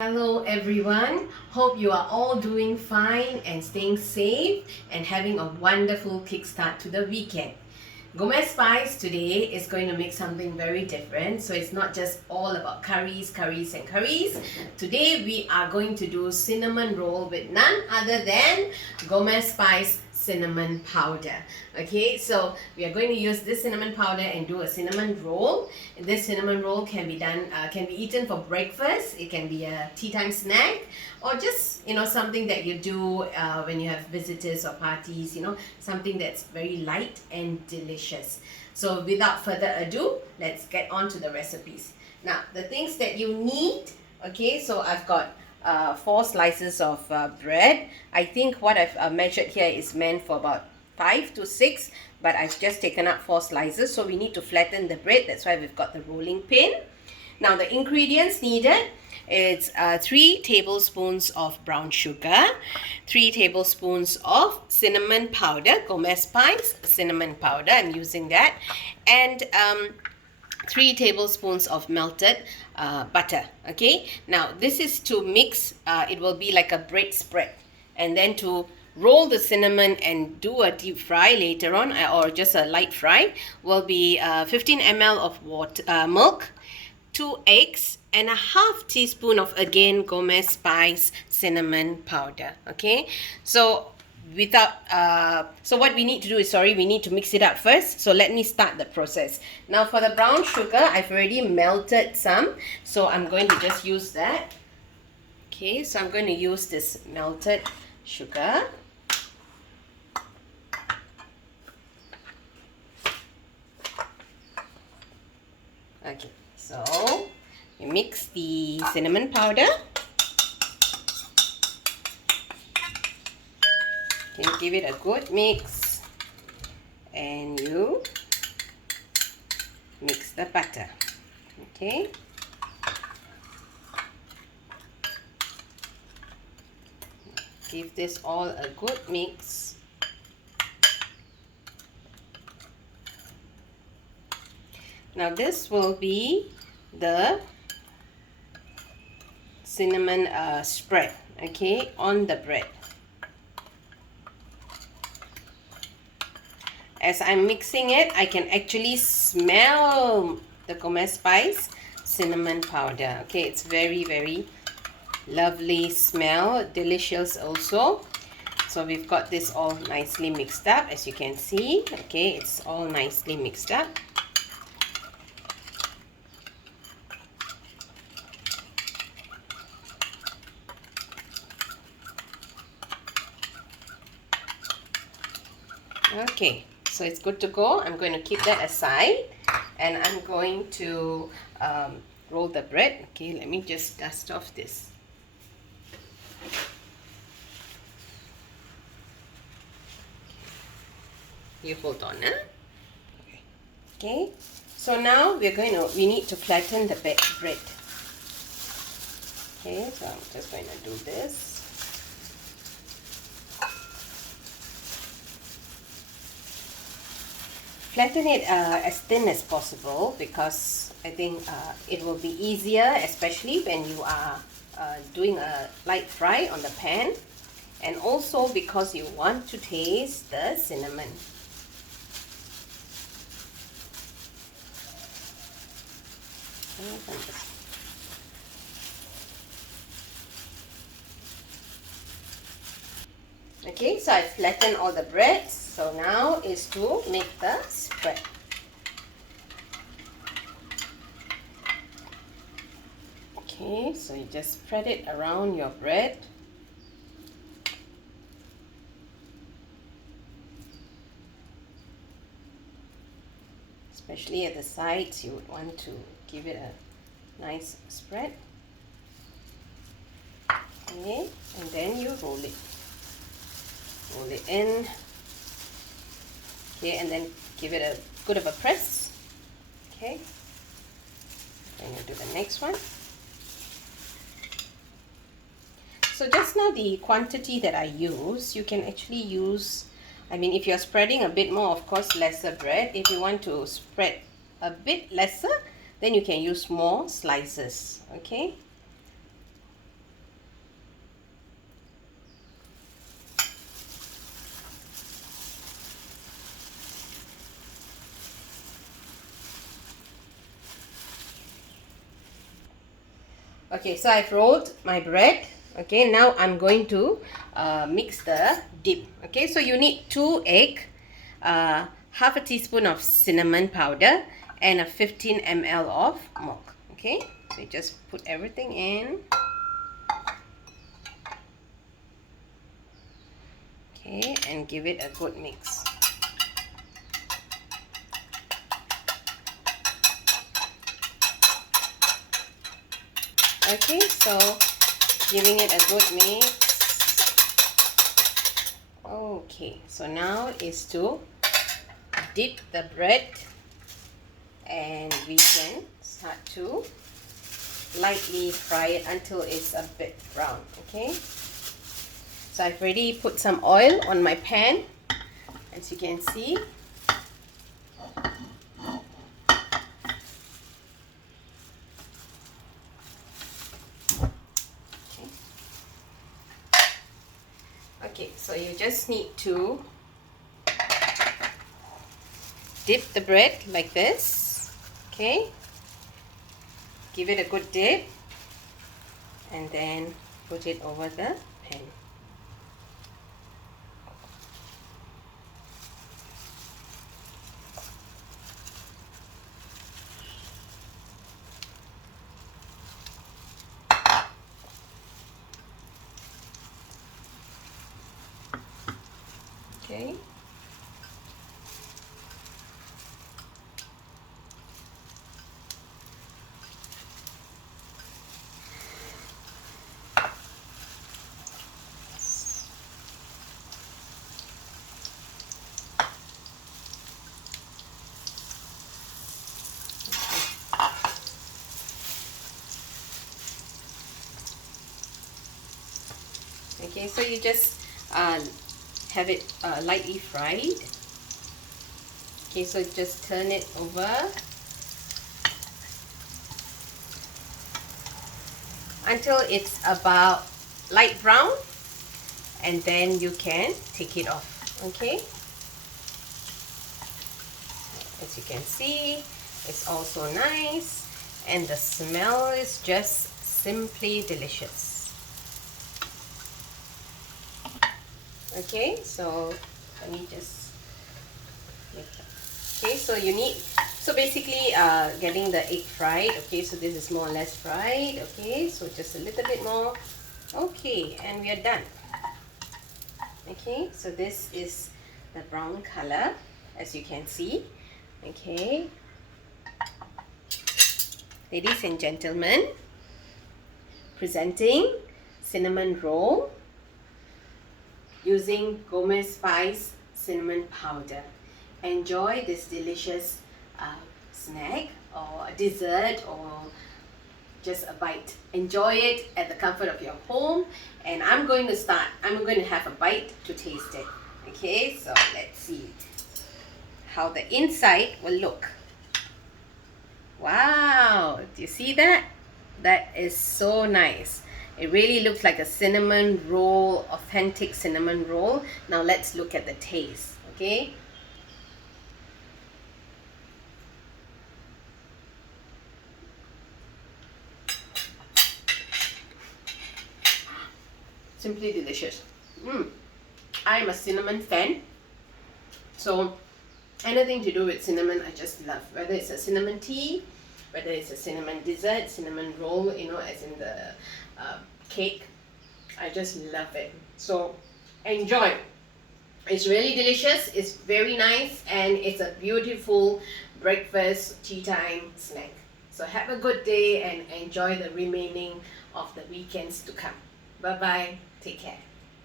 Hello everyone, hope you are all doing fine and staying safe and having a wonderful kickstart to the weekend. Gomez Spice today is going to make something very different, so it's not just all about curries and curries. Today we are going to do cinnamon roll with none other than Gomez Spice cinnamon powder. Okay, so we are going to use this cinnamon powder and do a cinnamon roll. This cinnamon roll can be done, can be eaten for breakfast. It can be a tea time snack, or just something that you do when you have visitors or parties. Something that's very light and delicious. So without further ado, let's get on to the recipes. Now the things that you need. Okay, so I've got 4 slices of bread. I think what I've measured here is meant for about 5 to 6, but I've just taken up 4 slices, so we need to flatten the bread. That's why we've got the rolling pin. Now the ingredients needed, it's 3 tablespoons of brown sugar, 3 tablespoons of cinnamon powder, Gomez Spice cinnamon powder, I'm using that, and 3 tablespoons of melted butter. Okay, now this is to mix. It will be like a bread spread, and then to roll the cinnamon and do a deep fry later on, or just a light fry, will be 15 ml of milk, 2 eggs, and a half teaspoon of, again, Gomez Spice cinnamon powder. Okay, so what we need to do is, we need to mix it up first. So let me start the process. Now for the brown sugar, I've already melted some, so I'm going to just use that. Okay, so I'm going to use this melted sugar. Okay, so you mix the cinnamon powder. You give it a good mix, and you mix the butter. Okay, give this all a good mix. Now this will be the cinnamon spread, okay, on the bread. As I'm mixing it, I can actually smell the Gomez Spice cinnamon powder. Okay, it's very, very lovely smell, delicious also. So we've got this all nicely mixed up, as you can see. Okay, it's all nicely mixed up. Okay, so it's good to go. I'm going to keep that aside, and I'm going to roll the bread. Okay, let me just dust off this. You hold on, huh? Okay, so now we need to flatten the bread. Okay, so I'm just going to do this. Flatten it as thin as possible, because I think it will be easier, especially when you are doing a light fry on the pan, and also because you want to taste the cinnamon. Okay, so I flattened all the breads. So now is to make the spread. Okay, so you just spread it around your bread. Especially at the sides, you would want to give it a nice spread. Okay, and then you roll it. Roll it in. Okay, and then give it a good of a press. Okay, then you do the next one. So just now, the quantity that I use, you can actually use, if you're spreading a bit more, of course, lesser bread. If you want to spread a bit lesser, then you can use more slices. Okay, Okay, so I've rolled my bread. Okay, now I'm going to mix the dip. Okay, so you need 2 egg, half a teaspoon of cinnamon powder, and a 15 ml of milk. Okay, so you just put everything in. Okay, and give it a good mix. Okay, so giving it a good mix. Okay, so now is to dip the bread, and we can start to lightly fry it until it's a bit brown. Okay, so I've already put some oil on my pan, as you can see. Okay, so you just need to dip the bread like this. Okay, give it a good dip and then put it over the pan. Okay. Okay, so you just have it lightly fried. Okay, so just turn it over until it's about light brown, and then you can take it off. Okay, as you can see, it's also nice, and the smell is just simply delicious. Okay, so let me just, okay, so you need, so basically getting the egg fried. Okay, so this is more or less fried. Okay, so just a little bit more. Okay, and we are done. Okay, so this is the brown color, as you can see. Okay, ladies and gentlemen, presenting cinnamon roll using Gomez Spice cinnamon powder. Enjoy this delicious snack or dessert or just a bite. Enjoy it at the comfort of your home, and I'm going to have a bite to taste it. Okay, so let's see how the inside will look. Wow, do you see that? That is so nice. It really looks like a cinnamon roll, authentic cinnamon roll. Now let's look at the taste, okay? Simply delicious. I'm a cinnamon fan, so anything to do with cinnamon I just love. Whether it's a cinnamon tea, whether it's a cinnamon dessert, cinnamon roll, you know, as in the cake, I just love it. So enjoy. It's really delicious, it's very nice, and it's a beautiful breakfast, tea time snack. So have a good day and enjoy the remaining of the weekends to come. Bye bye. Take care.